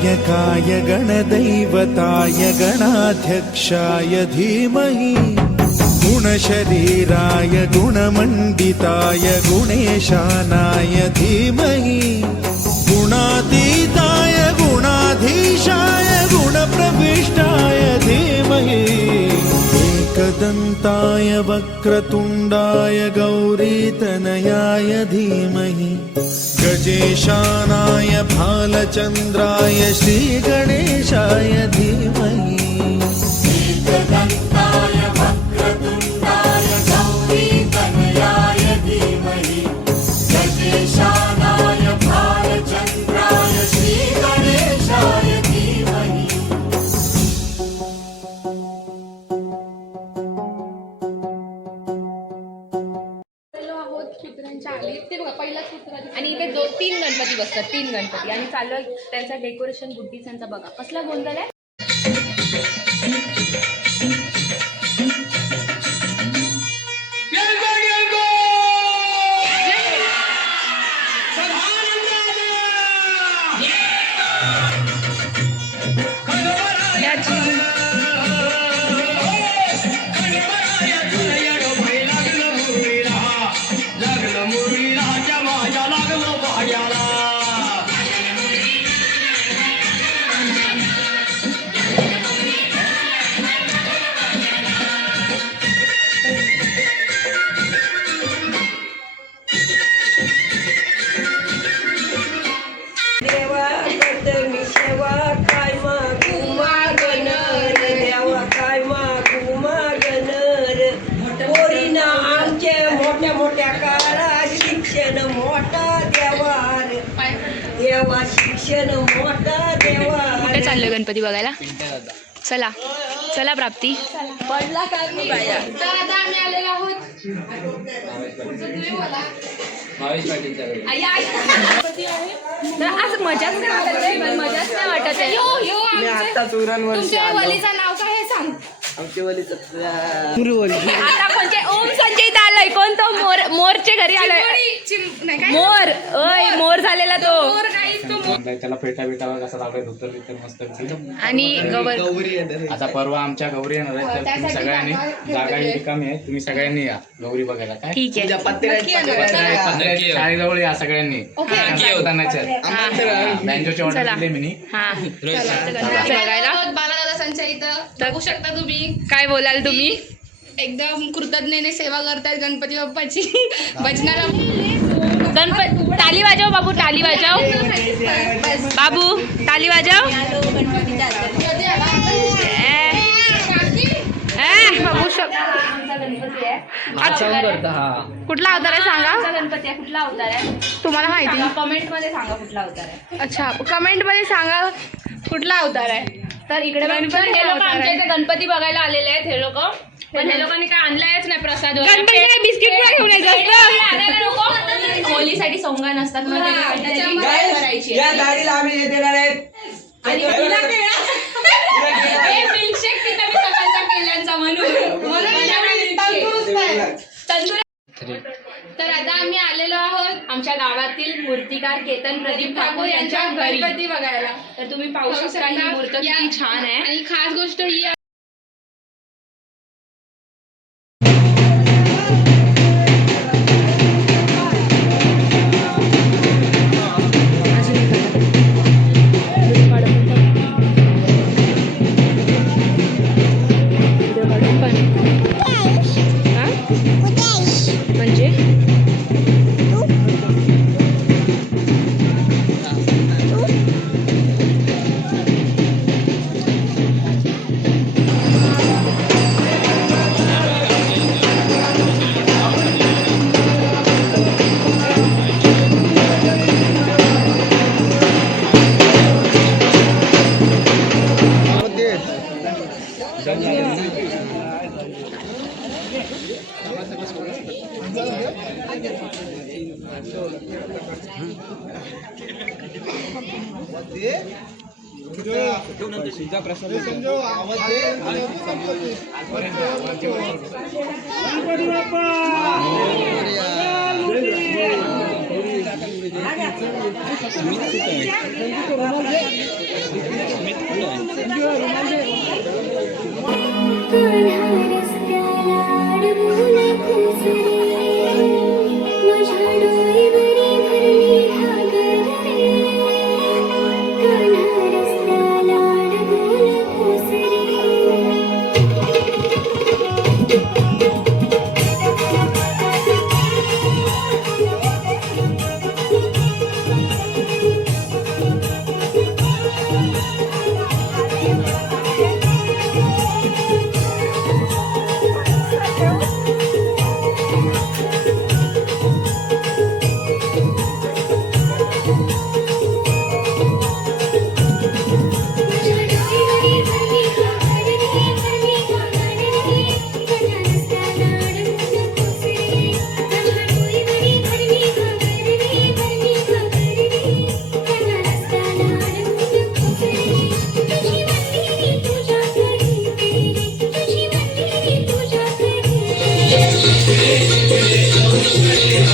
गणनायकाय गणदैवताय गणाध्यक्षाय धीमहि गुणशरीराय गुणमण्डिताय गुणेशानाय धीमहि गुणातीताय गुणाधीशाय गुणप्रविष्टाय धीमहि एकदन्ताय वक्रतुण्डाय गौरीतनयाय धीमहि गजेशानाय भालचन्द्राय श्रीगणेशाय धीमहि एकदन्ताय वक्रतुण्डाय गौरीतनयाय धीमहि गजेशानाय भालचन्द्राय श्रीगणेशाय धीमहि। ते बघा पहिला सूत्र आणि इथे 2-3 गणपती बसतात, 3 गणपती आणि चालू आहे त्यांचा डेकोरेशन बुद्धीसांचा बघा कसला गोंधळ आहे। शिक्षण मोठा देवा कुठे चाललोय गणपती बघायला? चला चला प्राप्ती पडला काय मी बाया तर आता आम्ही आलेलो आहोत तर आज मजाच नाही वाटत आहे, मजाच नाही वाटत आहे। तुमच्या वलीचं नाव काय आहे सांग? आता कोणते ओम संजय आलाय, कोण तो मोरचे घरी आलाय, मोर ओय मोर झालेला तो त्याला पेटा कसा लावायचा होतं तर मस्त आणि गौरी आता परवा आमच्या गौरी येणार आहे तर तुम्ही सगळ्यांनी जागा ही रिकामी आहे, तुम्ही सगळ्यांनी या गौरी बघायला काय ठीक आहे शाळेजवळ या सगळ्यांनी बँजोची ऑर्डर दिली मी बघायला बालादादांच्या इथं बघू शकता तुम्ही। काय बोलाल तुम्ही? एकदम कृतज्ञतेने सेवा करतात गणपती बाप्पाची भजनाला। गणपती ताली वाजव बाबू, ताली वाजव बाबू, ताली वाजव बाबू। गणपती आहे कुठला अवतार आहे सांगा? गणपती आहे कुठला अवतार आहे तुम्हाला माहिती? कमेंट मध्ये सांगा कुठला अवतार आहे। अच्छा कमेंट मध्ये सांगा कुठला अवतार आहे। तर इकडे हे लोक आमच्या इथे गणपती बघायला आलेले आहेत। हे लोक पण हे लोकांनी काय आणलायच नाही प्रसाद वगैरे, बिस्किट घेऊन होलीसाठी सोंगा नसतात करायची मिल्कशेक तिथं मी सकाळचा केल्यांचा म्हणून तर आता आम्ही आलेलो आहोत आमच्या गावातील मूर्तिकार केतन प्रदीप ठाकूर यांच्या गणपती बघायला। तर तुम्ही पाहू शकता ही मूर्ती किती छान आहे आणि खास गोष्ट ही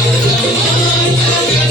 गणपती